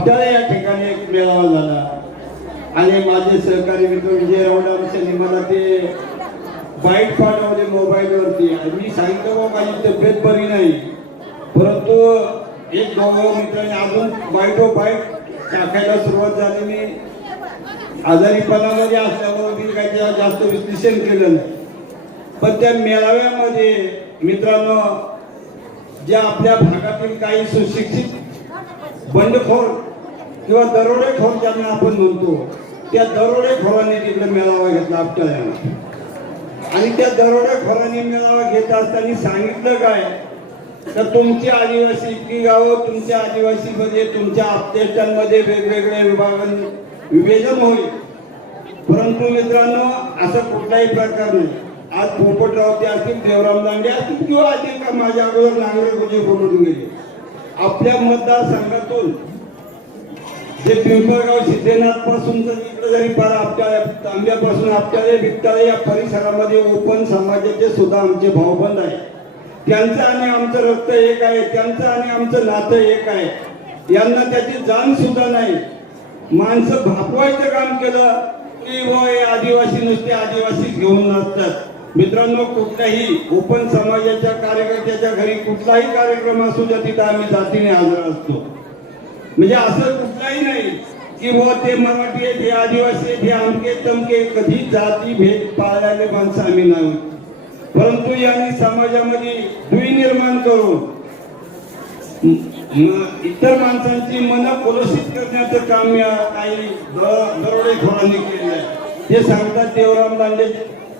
आपल्याला या ठिकाणी एक मेळावा झाला आणि माझे सहकारी मित्र विजय रावडांनी मला ते बाईट पाठवले मोबाईलवरती आणि मी सांगितलं बाबा माझी तब्येत बरी नाही, परंतु एक दोघं मित्रांनी अजून बाईट टाकायला सुरुवात झाली. मी आजारीपणामध्ये असल्यामुळे मी काही जास्त विश्लेषण केलं नाही, पण त्या मेळाव्यामध्ये मित्रांनो ज्या आपल्या भागातील काही सुशिक्षित बंडखोर किंवा दरोडेखोर ज्यांना आपण म्हणतो त्या दरोडेखोरांनी तिकडे मेळावा घेतला आपल्याला. आणि त्या दरोडेखोरांनी मेळावा घेत असताना सांगितलं काय तर तुमची आदिवासी इतकी गावं तुमच्या आदिवासीमध्ये तुमच्या अपडेटांमध्ये वेगवेगळ्या विभाजन होईल, परंतु मित्रांनो असं कुठलाही प्रकार नाही. आज पोपटराव ते असतील, देवराम दांडे असतील किंवा असतील का माझ्या अगोदर नांगरे गुजे बोलून गेले, आपल्या मतदारसंघातून जे पिंपळगाव सिद्धनाथ पासून इकडे जरी पार आपल्या तांब्यापासून आपल्याला बिबटाळे या परिसरामध्ये ओपन समाजाचे सुद्धा आमचे भाऊबंद आहे. त्यांचं आणि आमचं रक्त एक आहे, त्यांचं आणि आमचं नातं एक आहे. यांना त्याची जाण सुद्धा नाही. माणसं भापवायचं काम केलं की वय आदिवासी नुसते आदिवासी घेऊन नसतात. मित्रांनो कुठल्याही ओपन समाजाच्या कार्यकर्त्याच्या घरी कुठलाही कार्यक्रम असू द्या तिथं आम्ही जातीने हजर असतो. म्हणजे असं कुठलाही नाही की वो ते मराठी आहेत हे आदिवासी आहेत हे अमके तमके, कधी जाती भेद पाळलेले माणसं आम्ही नाही. परंतु यांनी समाजामध्ये दुई निर्माण करून इतर माणसांची मनं कलुषित करण्याचं काम या काही दरोडेखोरांनी केलं आहे. ते सांगतात देवराम दांडे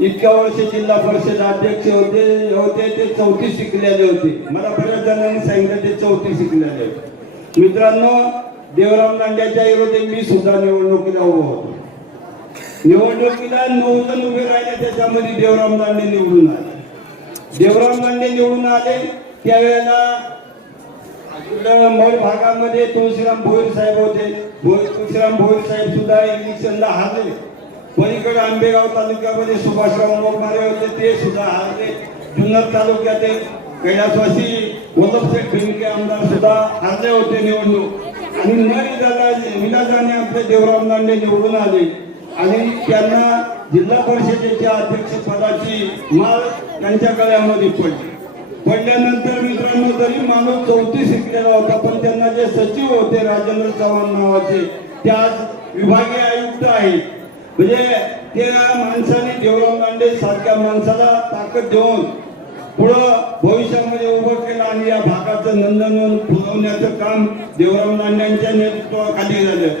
इतक्या वर्ष जिल्हा परिषद अध्यक्ष होते ते 34 शिकलेले होते. मला बऱ्याच जणांनी सांगितलं ते 34 शिकलेले होते. मित्रांनो देवराम दांड्याच्या विरोधी मी सुद्धा निवडणुकीला उभा होतो. निवडणुकीला 9 जण उभे राहिले, त्याच्यामध्ये देवराम दांडे निवडून आले. देवराम दांडे निवडून आले त्यावेळेला मौल भागामध्ये तुळशीराम भोईर साहेब होते. तुळशीराम भोईर साहेब सुद्धा इलेक्शनला हारले. पलीकडे आंबेगाव तालुक्यामध्ये सुभाषराव मोरमारे होते, ते सुद्धा हारले. जुन्नर तालुक्यातील कैलासवासी वल्लभशेठ भिंके आमदार सुद्धा हारले होते निवडणूक. आणि विलासाने आपले देवराम दांडे निवडून आले आणि त्यांना जिल्हा परिषदेच्या अध्यक्षपदाची माळ त्यांच्या गळ्यामध्ये पडली. पडल्यानंतर मित्रांनो जरी माणूस 34 शिकलेला होता, पण त्यांना जे सचिव होते राजेंद्र चव्हाण नावाचे ते आज विभागीय आयुक्त आहेत. म्हणजे त्या माणसाने देवराम दांडे सारख्या माणसाला ताकद देऊन पुढं भविष्यामध्ये उभं केलं आणि या भागाचं नंदनवन फुलवण्याचं काम देवराम दांड्यांच्या नेतृत्वाखाली झालं.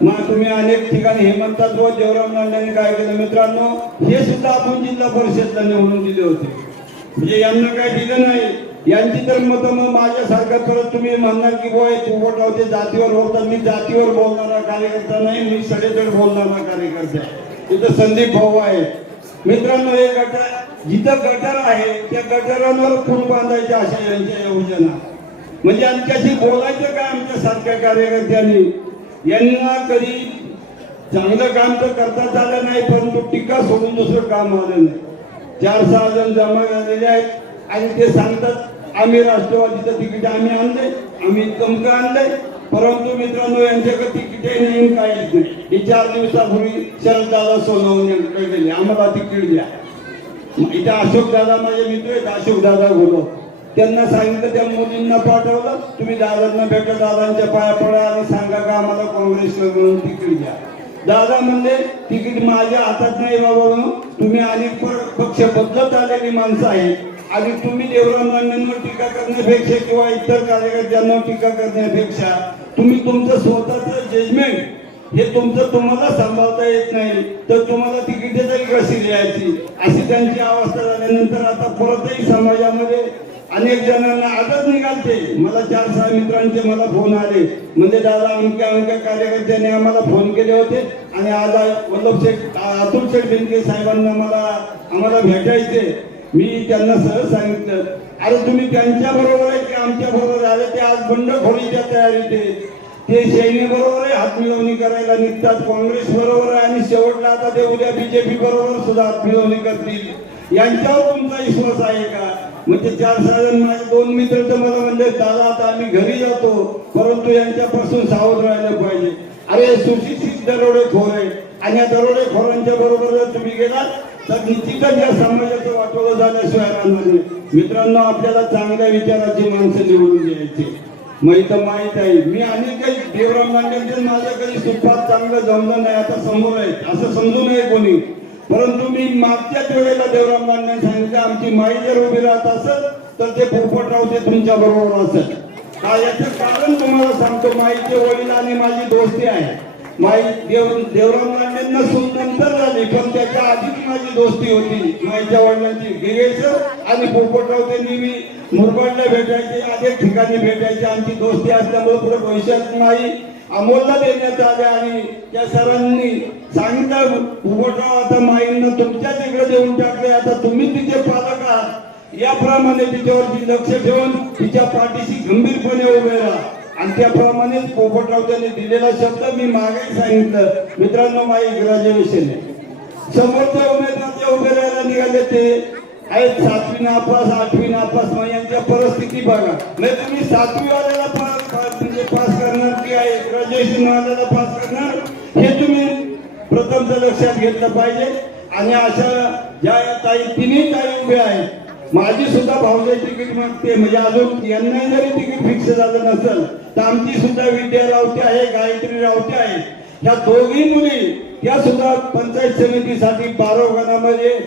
मग तुम्ही अनेक ठिकाणी हे म्हणतात व देवराम दांड्यांनी काय केलं मित्रांनो, हे सुद्धा आपण जिल्हा परिषदला निवडून दिले होते. म्हणजे यांना काय दिलं नाही. यांची तर मतं मग माझ्यासारखं परत तुम्ही म्हणणार की बोय पोपटराव ते जातीवर बोलतात. मी जातीवर बोलणारा कार्यकर्ता नाही, मी सडेतड बोलणारा कार्यकर्ता आहे. तिथं संदीप भाऊ आहे. मित्रांनो हे गटर जिथं गटर आहे त्या गटारांवर पूल बांधायचे अशा यांच्या योजना. म्हणजे आमच्याशी बोलायचं काय आमच्या सारख्या कार्यकर्त्यांनी. यांना कधी चांगलं काम तर करताच आलं नाही, परंतु टीका सोडून दुसरं काम आलं नाही. 4-6 जण जमा झालेले आहेत आणि ते सांगतात आम्ही राष्ट्रवादीचं तिकीट आम्ही आणलंय, आम्ही कमकं आणलंय, परंतु मित्रांनो यांच्याकडे तिकीट नाही काहीच नाही. हे 4 दिवसापूर्वी शरददादा सोनवणे गेले आम्हाला तिकीट द्या. इथे अशोक दादा माझे मित्र आहेत, अशोक दादा बोलव. त्यांना सांगितलं त्या मुलींना पाठवलं, तुम्ही दादांना भेटा, दादांच्या पाया पडा आणि सांगा का आम्हाला काँग्रेसकडून तिकीट द्या. दादा म्हणले तिकीट माझ्या हातात नाही बाबा, तुम्ही अनेक पक्ष बदलत आलेली माणसं आहेत आणि तुम्ही देवराम दांडेंवर टीका करण्यापेक्षा किंवा इतर कार्यकर्त्यांवर टीका करण्यापेक्षा तुम्ही तुमचं स्वतःचं जजमेंट हे तुम्हाला सांभाळता येत नाही तर तुम्हाला तिकीट तरी कशी द्यायची अशी त्यांची अवस्था झाल्यानंतर आता परतही समाजामध्ये अनेक जणांना आदत निघालते. मला 4-6 मित्रांचे मला फोन आले, म्हणजे दादा अमक्या कार्यकर्त्यांनी आम्हाला फोन केले होते आणि आज अतुल शेठ भिंके साहेबांना आम्हाला भेटायचे. मी त्यांना सहज सांगितलं अरे तुम्ही त्यांच्या बरोबर आहे की आमच्या बरोबर आले. ते आज बंडखोरीच्या तयारीत ते सैन्य बरोबर आहे, हातमिळवणी करायला निघतात, काँग्रेस बरोबर आहे आणि शेवटला आता ते उद्या बीजेपी बरोबर सुद्धा हातमिळवणी करतील. यांच्यावर तुमचा विश्वास आहे का? मग ते 4-6 जण माझे 2 मित्र तर मला म्हणले दादा आता आम्ही घरी जातो, परंतु यांच्यापासून सावध राहायला पाहिजे. अरे सुशिक्षित दरोडेखोर आहे आणि या दरोडेखोरांच्या बरोबर जर तुम्ही गेलात तर निश्चितच या समाजाचं वाटोळं झाल्याशिवाय राहणार नाही. मित्रांनो, आपल्याला चांगल्या विचाराची माणसं निवडून द्यायची. मग इथं माहीत आहे मी अनेक काही देवराम लांडेंचे माझ्या कधी सुपात चांगलं जमलं नाही, आता समोर आहे असं समजू नये कोणी. परंतु मी मागच्याच वेळेला देवराम लांडेंनी सांगितलं आमची माई जर उभी राहत असेल तर ते पोपटराव ते तुमच्या बरोबर असेल का. याचं कारण तुम्हाला सांगतो, माईचे वडील आणि माझी दोस्ती आहे. माई देवराम लांडेंना सून नंतर झाली, पण त्याच्या आधीच माझी दोस्ती होती माईच्या वडिलांची. गिरीश आणि पोपटराव ते नेहमी मुरबाडला भेटायचे, अनेक ठिकाणी भेटायचे. आमची दोस्ती असल्यामुळे पुढे भविष्यात माई अमोलला देण्यात आल्या आणि त्या सरांनी सांगितलं पोपटराव आता माईंना तुमच्याच इकडे देऊन टाकले, आता तुम्ही तिचे पालक आहात, याप्रमाणे तिच्यावरती लक्ष ठेवून तिच्या पाठीशी गंभीरपणे उभे राहा. आणि त्याप्रमाणेच पोपटराव त्यांनी दिलेला शब्द मी मागे सांगितलं. मित्रांनो, माई ग्रॅज्युएशन आहे, समोरच्या उमेदवार उभे राहायला निघाले ते आहेत 7वी नापास 8वी नापास. मग यांच्या परिस्थिती बघा. म्हणजे तुम्ही 7वी वाल्याला पास करणार की आहे ग्रॅज्युएशन वाल्याला पास करणार, हे तुम्ही प्रथम लक्षात घेतलं पाहिजे. आणि अशा ज्या ताई तिन्ही ताई उभ्या आहेत, माझी सुद्धा भाऊजाई तिकीट मागते, म्हणजे अजून यांना जरी तिकीट फिक्स झालं नसेल तर आमची सुद्धा विद्या रावते आहे, गायत्री रावते आहे. ह्या दोघी मुली त्या सुद्धा पंचायत समितीसाठी 12 गणामध्ये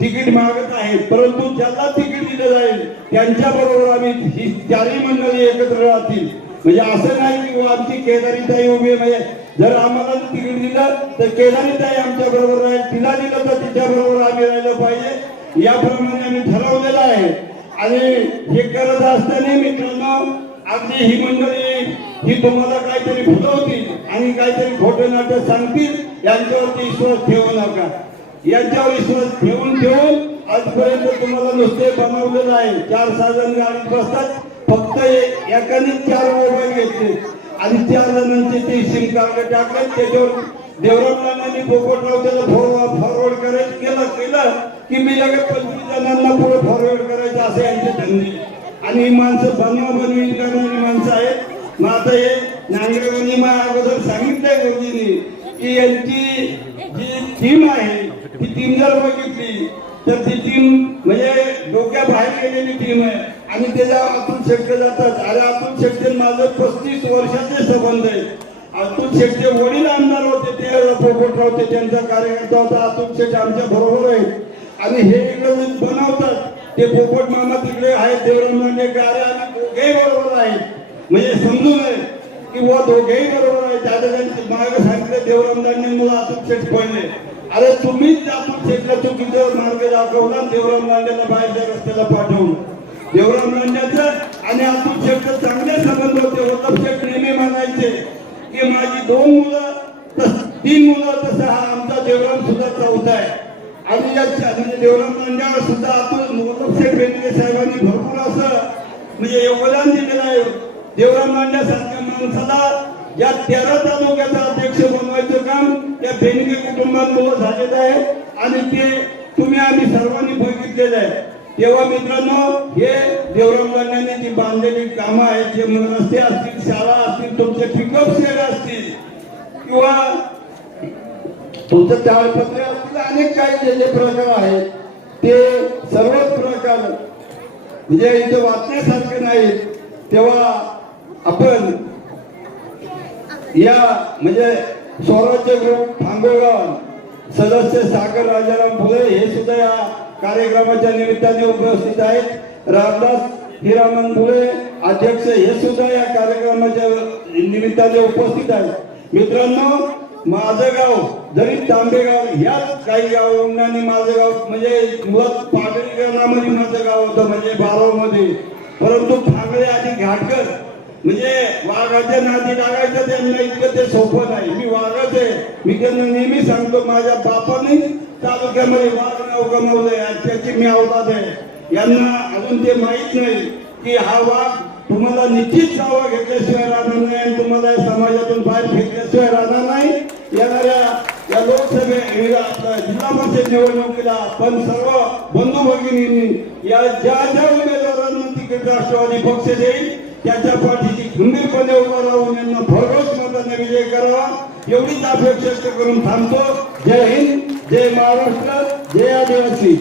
तिकीट मागत आहेत. परंतु ज्याला तिकीट दिलं जाईल त्यांच्या बरोबर आम्ही ही 4ही मंडळी एकत्र राहतील. म्हणजे असं नाही की आमची केदारीताई उभी आहे, म्हणजे जर आम्हाला तिकीट दिलं तर केदारीताई आमच्या बरोबर राहील, तिला दिलं तर तिच्या बरोबर आम्ही राहिलं पाहिजे, याप्रमाणे आम्ही ठरवलेलं आहे. आणि हे करत असताना मित्रांनो, अगदी ही मंडळी ही तुम्हाला काहीतरी फुलवतील आणि काहीतरी खोटं नाटक सांगतील, यांच्यावरती विश्वास ठेवू नका. यांच्यावर विश्वास ठेवून आजपर्यंत तुम्हाला नुसते बनवलेलं आहे. 4-6 जण गाडीत बसतात, फक्त एकाने 4 मोबाईल घेतले आणि 4 जणांचे ते सिम कार्ड टाकले. त्याच्यावर देवराम लांडेंनी पोपटराव त्याला फॉरवर्ड केलं की मी लगेच 25 जणांना पुढे फॉरवर्ड करायचं असे यांचे धंदे. आणि ही माणसं बनवी करणारी माणसं आहेत. मग आता हे नांगरेवानी मग अगोदर सांगितलंय गुरुजींनी की यांची जी टीम आहे ती टीम जर बघितली तर ती टीम म्हणजे डोक्याबाहेर गेलेली टीम आहे. आणि त्याच्या अतुल शेट्टे जातात. अरे अतुल शेट्टे माझं 35 वर्षाचे संबंध आहे. अतुल शेट्टे वडील आमदार होते, ते पोपटराव ते त्यांचा कार्यकर्ता होता. अतुल शेट्टे आमच्या बरोबर आहेत आणि हे इकडे बनवतात. ते पोपट मामा तिकडे आहेत, देवराम लांडे अरे आम्ही दोघेही बरोबर आहेत. म्हणजे समजू नये की व दोघेही बरोबर आहेत. आता त्यांनी मागे सांगितलं देवराम लांडे मुलं अतुल शेट पडले. अरे तुम्हीच अतुल शेटला चुकीचा मार्ग दाखवला, देवराम लांडेला बाहेरच्या रस्त्याला पाठवलं. देवराम लांडेचं आणि अतुल शेटचं चांगले संबंध होते. वल्लभ शेट नेहमी म्हणायचे की माझी 2 मुलं 3 मुलं, तसं हा आमचा देवराम सुद्धा 4था आहे. आणि म्हणजे देवराम लांड्यावर सुद्धा अतुल वल्लभ शेट बेनके साहेबांनी भरपूर असं म्हणजे योगदान दिलेलं आहे. देवराम लांड्यासारख्या माणसाला या 13 तालुक्याचा अध्यक्ष बनवायचं काम त्या बेनके कुटुंबांमुळे झालेलं आहे. आणि ते तुम्ही आम्ही सर्वांनी बघितलेलं आहे. तेव्हा मित्रांनो, हे देवराम लांडेंनी जी बांधलेली कामं आहेत, जे रस्ते असतील, शाळा असतील, तुमचे पिकअप शेड असतील किंवा तुमचं ताळपत्रे असतील, अनेक काही जे प्रकार आहेत ते सर्वच प्रकार म्हणजे इथे वाचण्यासारखे नाहीत. तेव्हा आपण या म्हणजे स्वराज्य ग्रुप ठांगोगाव सदस्य सागर राजाराम फुले हे सुद्धा या कार्यक्रमाच्या निमित्ताने उपस्थित आहेत. रामदास हिरामन फुले अध्यक्ष हे सुद्धा या कार्यक्रमाच्या निमित्ताने उपस्थित आहेत. मित्रांनो, माझं गाव जरी तांबेगाव ह्याच काही गावांनी माझं गाव म्हणजे मुळात पाडळीकरणामध्ये माझं गाव होतं म्हणजे 12 मध्ये. परंतु ठाकरे आधी घाटकर म्हणजे वाघाच्या नादी लागायचं त्यांना इतकं ते सोपं नाही. मी वाघच आहे. मी त्यांना नेहमी सांगतो माझ्या बापाने तालुक्यामध्ये वाघ नाव कमवलंय आणि त्याची मी अवलाद आहे. यांना अजून ते माहीत नाही की हा वाघ तुम्हाला निश्चित चावा घेतल्याशिवाय राहणार नाही आणि तुम्हाला समाजातून बाहेर फेकल्याशिवाय राहणार नाही. येणाऱ्या या आपल्या जिल्हा परिषद निवडणुकीला आपण सर्व बंधू भगिनींनी या ज्या उमेदवारांना तिकीट राष्ट्रवादी पक्ष देईल त्याच्या पाठीशी खंबीरपणे उभा राहून यांना भरघोस मताने विजय करावा एवढीच अपेक्षा करून थांबतो. जय हिंद, जय महाराष्ट्र, जय आदिवासी.